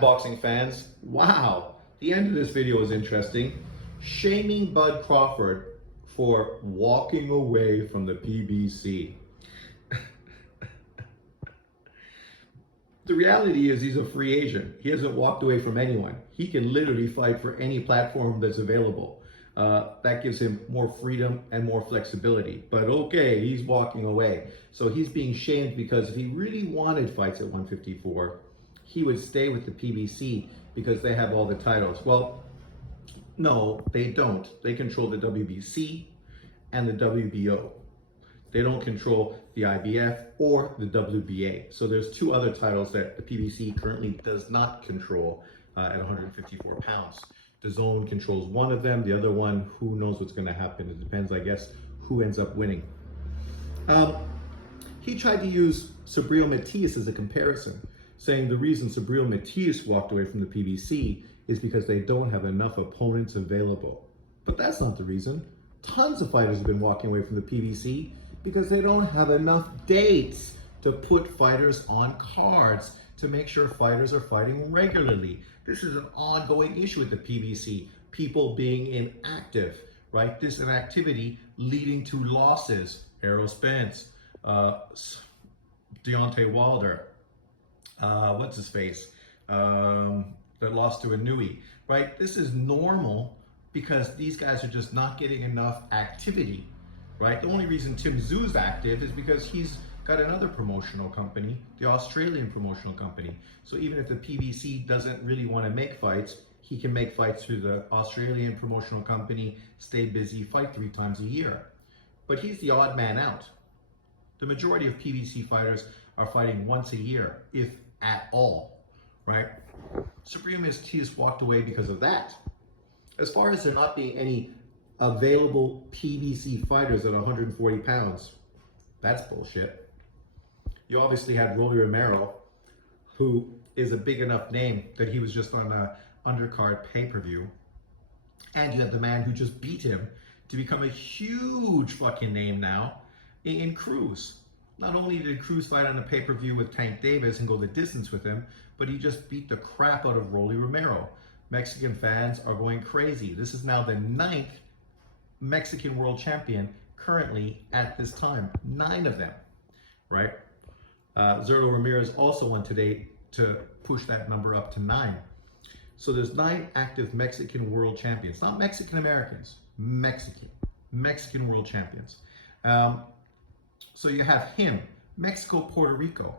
Boxing fans, wow, the end of this video is interesting. Shaming Bud Crawford for walking away from the PBC. The reality is he's a free agent. He hasn't walked away from anyone. He can literally fight for any platform that's available. That gives him more freedom and more flexibility. But okay, he's walking away. So he's being shamed because if he really wanted fights at 154, he would stay with the PBC because they have all the titles. Well, no, they don't. They control the WBC and the WBO. They don't control the IBF or the WBA. So there's two other titles that the PBC currently does not control at 154 pounds. The Zone controls one of them. The other one, who knows what's going to happen. It depends, I guess, who ends up winning. He tried to use Subriel Matias as a comparison, saying the reason Subriel Matias walked away from the PBC is because they don't have enough opponents available. But that's not the reason. Tons of fighters have been walking away from the PBC because they don't have enough dates to put fighters on cards to make sure fighters are fighting regularly. This is an ongoing issue with the PBC. People being inactive, right? This inactivity leading to losses. Errol Spence, Deontay Wilder, what's his face? That lost to Inui, right? This is normal because these guys are just not getting enough activity, right? The only reason Tim Tszyu's active is because he's got another promotional company, the Australian promotional company. So even if the PBC doesn't really want to make fights, he can make fights through the Australian promotional company, stay busy, fight 3 times a year. But he's the odd man out. The majority of PBC fighters are fighting once a year, if at all, right? Subriel Matias walked away because of that. As far as there not being any available PBC fighters at 140 pounds, that's bullshit. You obviously had Rolly Romero, who is a big enough name that he was just on a undercard pay-per-view. And you have the man who just beat him to become a huge fucking name now in Cruz. Not only did Cruz fight on a pay-per-view with Tank Davis and go the distance with him, but he just beat the crap out of Rolly Romero. Mexican fans are going crazy. This is now the 9th Mexican world champion currently at this time. 9 of them, right? Zerto Ramirez also won today to push that number up to 9. So there's 9 active Mexican world champions, not Mexican Americans, Mexican world champions. So you have him, Mexico, Puerto Rico.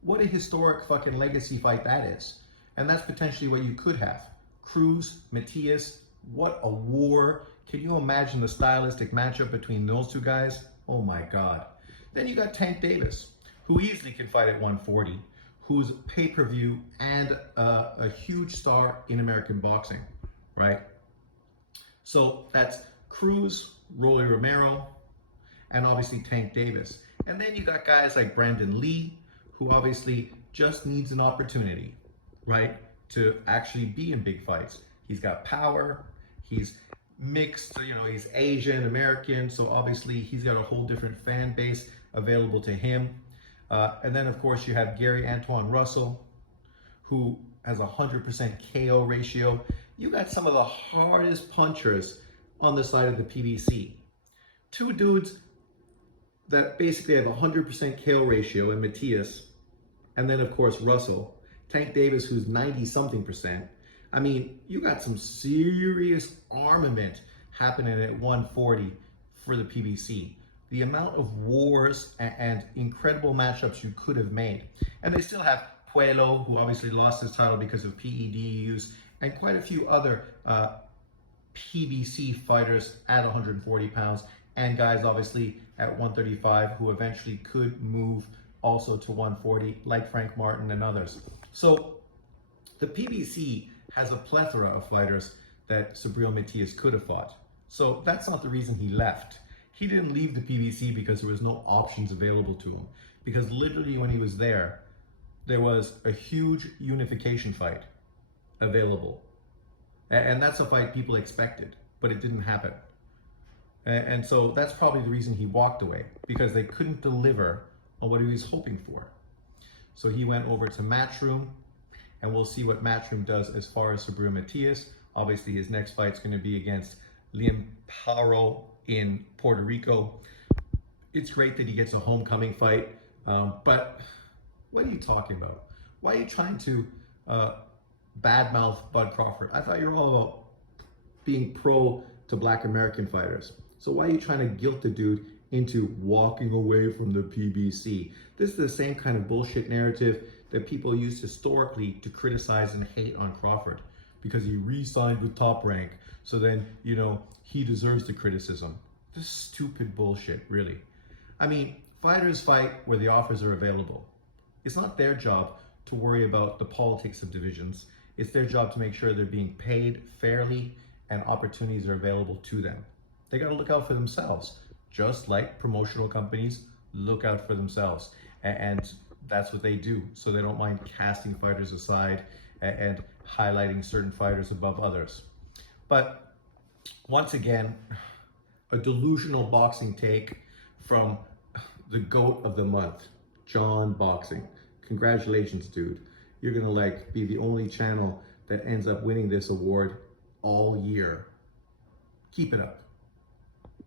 What a historic fucking legacy fight that is. And that's potentially what you could have. Cruz, Matias, what a war. Can you imagine the stylistic matchup between those two guys? Oh my God. Then you got Tank Davis, who easily can fight at 140, who's pay-per-view and a huge star in American boxing, right? So that's Cruz, Rolly Romero, and obviously Tank Davis. And then you got guys like Brandon Lee, who obviously just needs an opportunity, right, to actually be in big fights. He's got power, he's mixed, he's Asian, American, so obviously he's got a whole different fan base available to him. And then of course you have Gary Antoine Russell, who has a 100% KO ratio. You got some of the hardest punchers on the side of the PBC. 2 dudes that basically have a 100% KO ratio in Matias, and then of course Russell. Tank Davis, who's 90-something%. I mean, you got some serious armament happening at 140 for the PBC. The amount of wars and incredible matchups you could have made. And they still have Puello, who obviously lost his title because of PED use, and quite a few other PBC fighters at 140 pounds, and guys obviously at 135 who eventually could move also to 140, like Frank Martin and others. So the PBC has a plethora of fighters that Subriel Matias could have fought. So that's not the reason he left. He didn't leave the PBC because there was no options available to him. Because literally when he was there was a huge unification fight available. And that's a fight people expected, but it didn't happen. And so that's probably the reason he walked away, because they couldn't deliver on what he was hoping for. So he went over to Matchroom, and we'll see what Matchroom does as far as Sabri Matias. Obviously, his next fight's going to be against Liam Paro in Puerto Rico. It's great that he gets a homecoming fight, but what are you talking about? Why are you trying to badmouth Bud Crawford? I thought you were all about being pro to Black American fighters. So why are you trying to guilt the dude into walking away from the PBC? This is the same kind of bullshit narrative that people use historically to criticize and hate on Crawford because he re-signed with Top Rank. So then, you know, he deserves the criticism. This stupid bullshit, really. I mean, fighters fight where the offers are available. It's not their job to worry about the politics of divisions. It's their job to make sure they're being paid fairly and opportunities are available to them. They got to look out for themselves, just like promotional companies look out for themselves. And that's what they do. So they don't mind casting fighters aside and highlighting certain fighters above others. But once again, a delusional boxing take from the GOAT of the month, John Boxing. Congratulations, dude. You're gonna be the only channel that ends up winning this award all year. Keep it up.